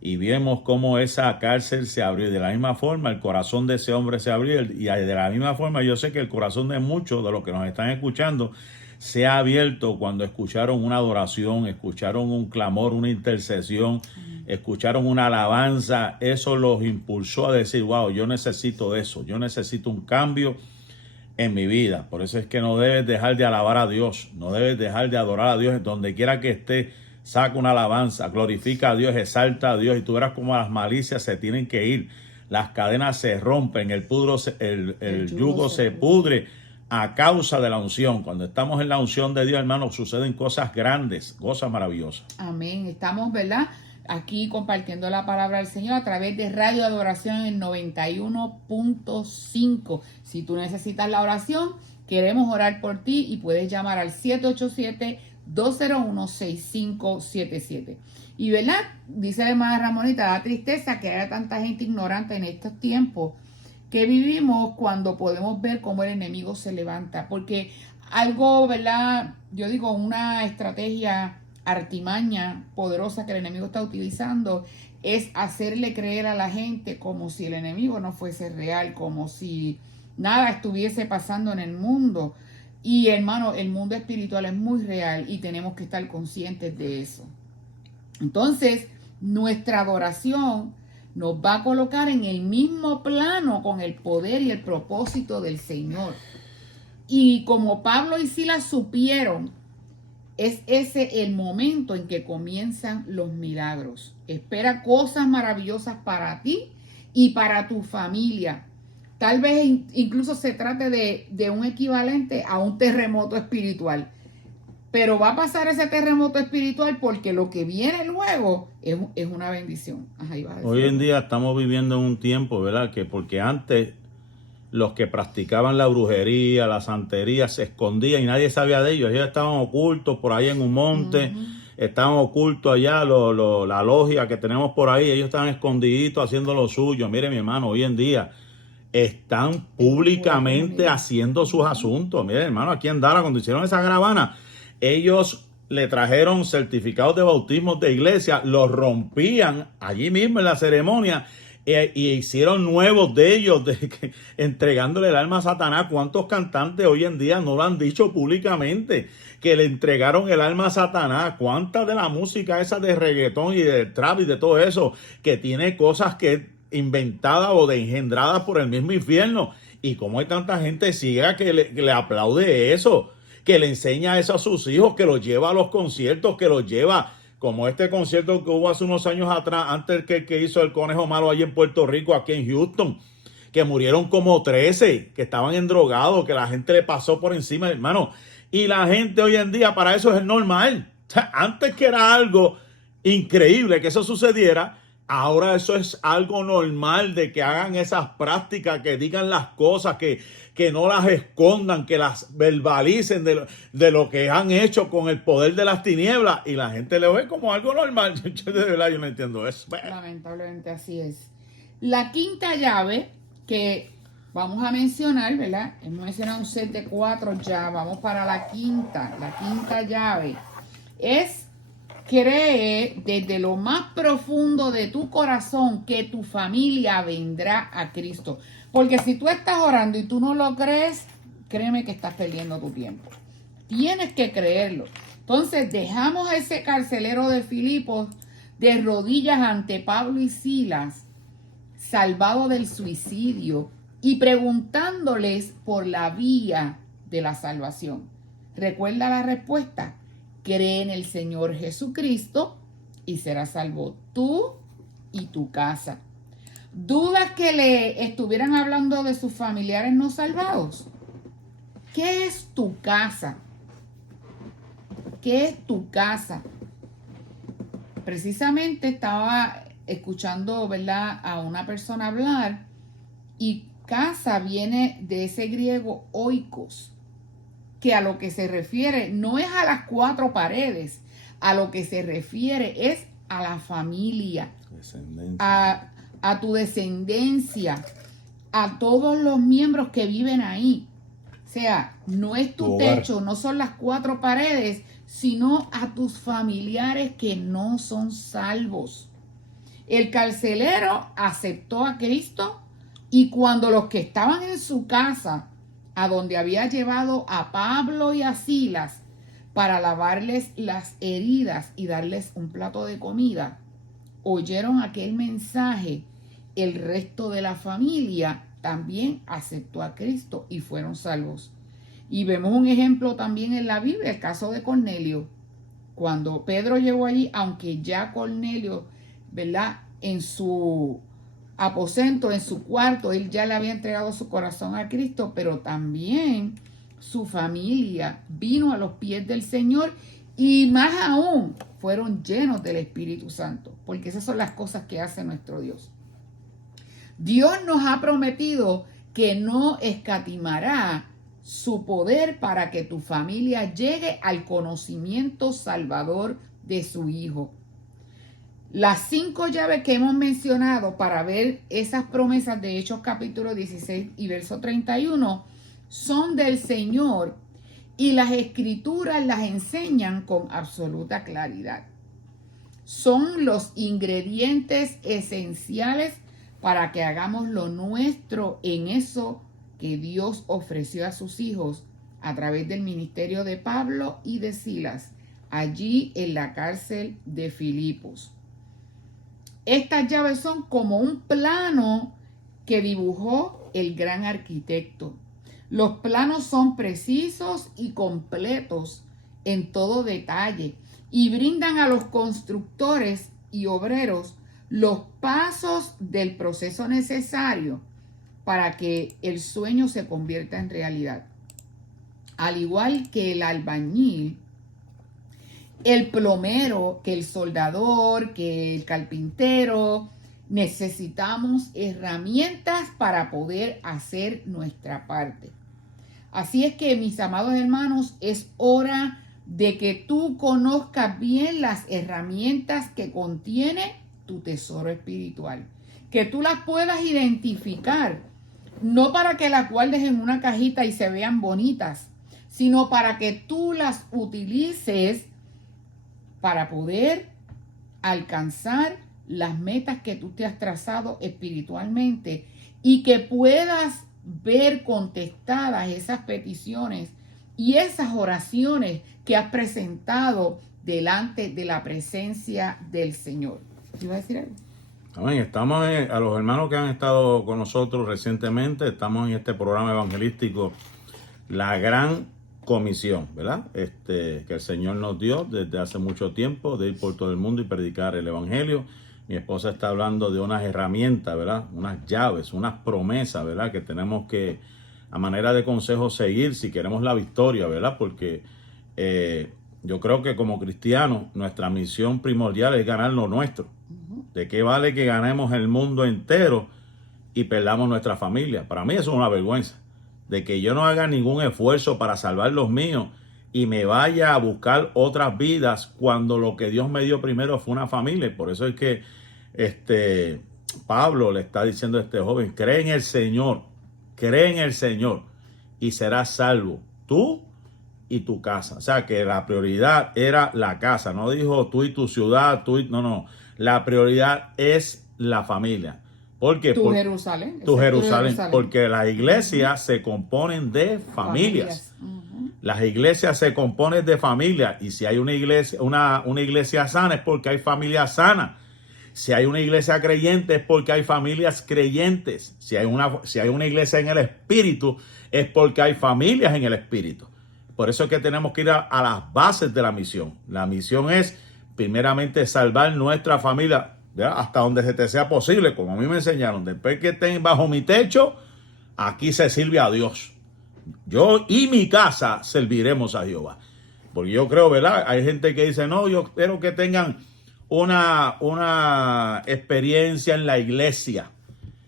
y vimos cómo esa cárcel se abrió. De la misma forma el corazón de ese hombre se abrió, y de la misma forma yo sé que el corazón de muchos de los que nos están escuchando se ha abierto cuando escucharon una adoración, escucharon un clamor, una intercesión, escucharon una alabanza. Eso los impulsó a decir, wow, yo necesito de eso, yo necesito un cambio en mi vida. Por eso es que no debes dejar de alabar a Dios, no debes dejar de adorar a Dios. Donde quiera que esté, saca una alabanza, glorifica a Dios, exalta a Dios, y tú verás cómo las malicias se tienen que ir, las cadenas se rompen, el yugo se pudre a causa de la unción. Cuando estamos en la unción de Dios, hermanos, suceden cosas grandes, cosas maravillosas. Amén. Estamos, ¿verdad?, aquí compartiendo la palabra del Señor a través de Radio Adoración en 91.5. Si tú necesitas la oración, queremos orar por ti y puedes llamar al 787-201-6577. Y ¿verdad?, dice la hermana Ramonita, da tristeza que haya tanta gente ignorante en estos tiempos que vivimos, cuando podemos ver cómo el enemigo se levanta. Porque algo, ¿verdad?, yo digo, una estrategia, artimaña poderosa que el enemigo está utilizando es hacerle creer a la gente como si el enemigo no fuese real, como si nada estuviese pasando en el mundo. Y hermano, el mundo espiritual es muy real y tenemos que estar conscientes de eso. Entonces, nuestra adoración nos va a colocar en el mismo plano con el poder y el propósito del Señor. Y como Pablo y Silas supieron, es ese el momento en que comienzan los milagros. Espera cosas maravillosas para ti y para tu familia. Tal vez incluso se trate de un equivalente a un terremoto espiritual. Pero va a pasar ese terremoto espiritual porque lo que viene luego es una bendición. Ajá, ibas a decir. Hoy en día estamos viviendo en un tiempo, ¿verdad? Que porque antes los que practicaban la brujería, la santería, se escondían y nadie sabía de ellos. Ellos estaban ocultos por ahí en un monte, estaban ocultos allá, la logia que tenemos por ahí, ellos estaban escondiditos haciendo lo suyo. Mire, mi hermano, hoy en día están públicamente haciendo sus asuntos. Mire, hermano, aquí en Dallas, cuando hicieron esa caravana, ellos le trajeron certificados de bautismo de iglesia, los rompían allí mismo en la ceremonia y hicieron nuevos de ellos, entregándole el alma a Satanás. ¿Cuántos cantantes hoy en día no lo han dicho públicamente? Que le entregaron el alma a Satanás. ¿Cuánta de la música esa de reggaetón y de trap y de todo eso que tiene cosas que inventadas o de engendradas por el mismo infierno? Y cómo hay tanta gente ciega que le aplaude eso, que le enseña eso a sus hijos, que los lleva a los conciertos, que los lleva, como este concierto que hubo hace unos años atrás, antes que hizo el Conejo Malo allí en Puerto Rico, aquí en Houston, que murieron como 13, que estaban endrogados, que la gente le pasó por encima, hermano. Y la gente hoy en día para eso es normal. O sea, antes que era algo increíble que eso sucediera, ahora eso es algo normal, de que hagan esas prácticas, que digan las cosas, que no las escondan, que las verbalicen de lo que han hecho con el poder de las tinieblas, y la gente lo ve como algo normal. De verdad, yo no entiendo eso. Lamentablemente así es. La quinta llave que vamos a mencionar, ¿verdad? Hemos mencionado un set de 4 ya, vamos para la quinta. La quinta llave es: cree desde lo más profundo de tu corazón que tu familia vendrá a Cristo. Porque si tú estás orando y tú no lo crees, créeme que estás perdiendo tu tiempo. Tienes que creerlo. Entonces dejamos a ese carcelero de Filipos de rodillas ante Pablo y Silas, salvado del suicidio, y preguntándoles por la vía de la salvación. ¿Recuerda la respuesta? Cree en el Señor Jesucristo y serás salvo tú y tu casa. ¿Dudas que le estuvieran hablando de sus familiares no salvados? ¿Qué es tu casa? ¿Qué es tu casa? Precisamente estaba escuchando, ¿verdad?, a una persona hablar, y casa viene de ese griego oikos, que a lo que se refiere no es a las 4 paredes, a lo que se refiere es a la familia, a tu descendencia, a todos los miembros que viven ahí. O sea, no es tu techo, no son las 4 paredes, sino a tus familiares que no son salvos. El carcelero aceptó a Cristo, y cuando los que estaban en su casa, a donde había llevado a Pablo y a Silas para lavarles las heridas y darles un plato de comida, oyeron aquel mensaje, el resto de la familia también aceptó a Cristo y fueron salvos. Y vemos un ejemplo también en la Biblia, el caso de Cornelio. Cuando Pedro llegó allí, aunque ya Cornelio, ¿verdad?, en su aposento, en su cuarto, él ya le había entregado su corazón a Cristo, pero también su familia vino a los pies del Señor, y más aún fueron llenos del Espíritu Santo, porque esas son las cosas que hace nuestro Dios. Dios nos ha prometido que no escatimará su poder para que tu familia llegue al conocimiento salvador de su Hijo. Las 5 llaves que hemos mencionado para ver esas promesas de Hechos capítulo 16 y verso 31 son del Señor, y las Escrituras las enseñan con absoluta claridad. Son los ingredientes esenciales para que hagamos lo nuestro en eso que Dios ofreció a sus hijos a través del ministerio de Pablo y de Silas, allí en la cárcel de Filipos. Estas llaves son como un plano que dibujó el gran arquitecto. Los planos son precisos y completos en todo detalle, y brindan a los constructores y obreros los pasos del proceso necesario para que el sueño se convierta en realidad. Al igual que el albañil el plomero, que el soldador, que el carpintero. Necesitamos herramientas para poder hacer nuestra parte. Así es que, mis amados hermanos, es hora de que tú conozcas bien las herramientas que contiene tu tesoro espiritual. Que tú las puedas identificar, no para que las guardes en una cajita y se vean bonitas, sino para que tú las utilices para poder alcanzar las metas que tú te has trazado espiritualmente y que puedas ver contestadas esas peticiones y esas oraciones que has presentado delante de la presencia del Señor. ¿Iba a decir algo? Amén. Estamos a los hermanos que han estado con nosotros recientemente, estamos en este programa evangelístico, La Gran Comisión, ¿verdad? Que el Señor nos dio desde hace mucho tiempo, de ir por todo el mundo y predicar el evangelio. Mi esposa está hablando de unas herramientas, ¿verdad? Unas llaves, unas promesas, ¿verdad? Que tenemos que, a manera de consejo, seguir si queremos la victoria, ¿verdad? Porque yo creo que como cristianos, nuestra misión primordial es ganar lo nuestro. ¿De qué vale que ganemos el mundo entero y perdamos nuestra familia? Para mí eso es una vergüenza. De que yo no haga ningún esfuerzo para salvar los míos y me vaya a buscar otras vidas cuando lo que Dios me dio primero fue una familia. Por eso es que Pablo le está diciendo a este joven: cree en el Señor y serás salvo, tú y tu casa. O sea que la prioridad era la casa. No dijo tú y tu ciudad, no. La prioridad es la familia. ¿Por qué? Jerusalén. Tu Jerusalén. Porque las iglesias se componen de familias. Las iglesias se componen de familias. Y si hay una iglesia sana es porque hay familias sanas. Si hay una iglesia creyente es porque hay familias creyentes. Si hay una iglesia en el Espíritu es porque hay familias en el Espíritu. Por eso es que tenemos que ir a las bases de la misión. La misión es primeramente salvar nuestra familia, ¿verdad? Hasta donde se te sea posible, como a mí me enseñaron. Después que estén bajo mi techo, aquí se sirve a Dios. Yo y mi casa serviremos a Jehová. Porque yo creo, ¿verdad? Hay gente que dice, no, yo espero que tengan una experiencia en la iglesia.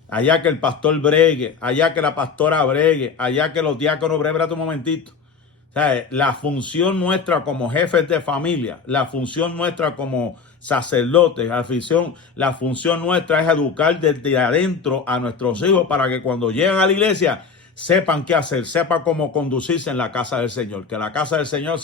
Allá que el pastor bregue, allá que la pastora bregue, allá que los diáconos breguen. Espérate un momentito. O sea, la función nuestra como jefes de familia, la función nuestra como sacerdotes, la función nuestra es educar desde adentro a nuestros hijos para que cuando lleguen a la iglesia sepan qué hacer, sepan cómo conducirse en la casa del Señor. Que la casa del Señor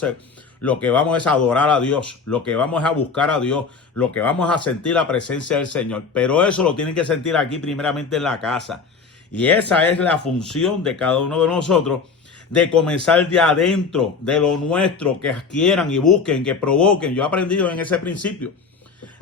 lo que vamos es a adorar a Dios, lo que vamos es a buscar a Dios, lo que vamos a sentir la presencia del Señor. Pero eso lo tienen que sentir aquí primeramente en la casa. Y esa es la función de cada uno de nosotros, de comenzar de adentro, de lo nuestro, que quieran y busquen, que provoquen. Yo he aprendido en ese principio.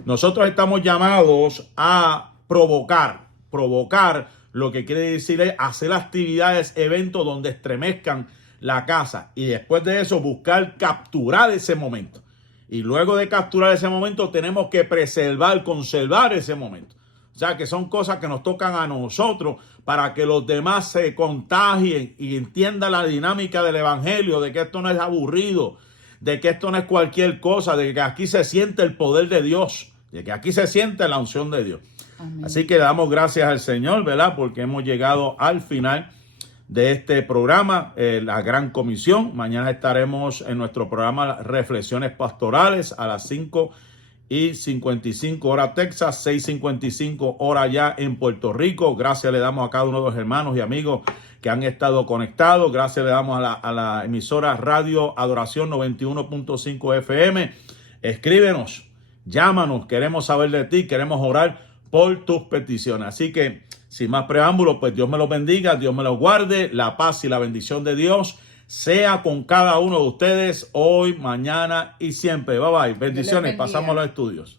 Nosotros estamos llamados a provocar. Provocar lo que quiere decir es hacer actividades, eventos donde estremezcan la casa. Y después de eso buscar capturar ese momento. Y luego de capturar ese momento tenemos que preservar, conservar ese momento. O sea que son cosas que nos tocan a nosotros para que los demás se contagien y entiendan la dinámica del evangelio, de que esto no es aburrido, de que esto no es cualquier cosa, de que aquí se siente el poder de Dios, de que aquí se siente la unción de Dios. Amén. Así que le damos gracias al Señor, ¿verdad? Porque hemos llegado al final de este programa, la Gran Comisión. Mañana estaremos en nuestro programa Reflexiones Pastorales a las 5:55 hora Texas, 6:55 hora allá en Puerto Rico. Gracias le damos a cada uno de los hermanos y amigos que han estado conectados. Gracias le damos a la emisora Radio Adoración 91.5 FM. Escríbenos, llámanos, queremos saber de ti, queremos orar por tus peticiones. Así que, sin más preámbulos, pues Dios me los bendiga, Dios me los guarde. La paz y la bendición de Dios sea con cada uno de ustedes hoy, mañana y siempre. Bye bye. Bendiciones. Pasamos a los estudios.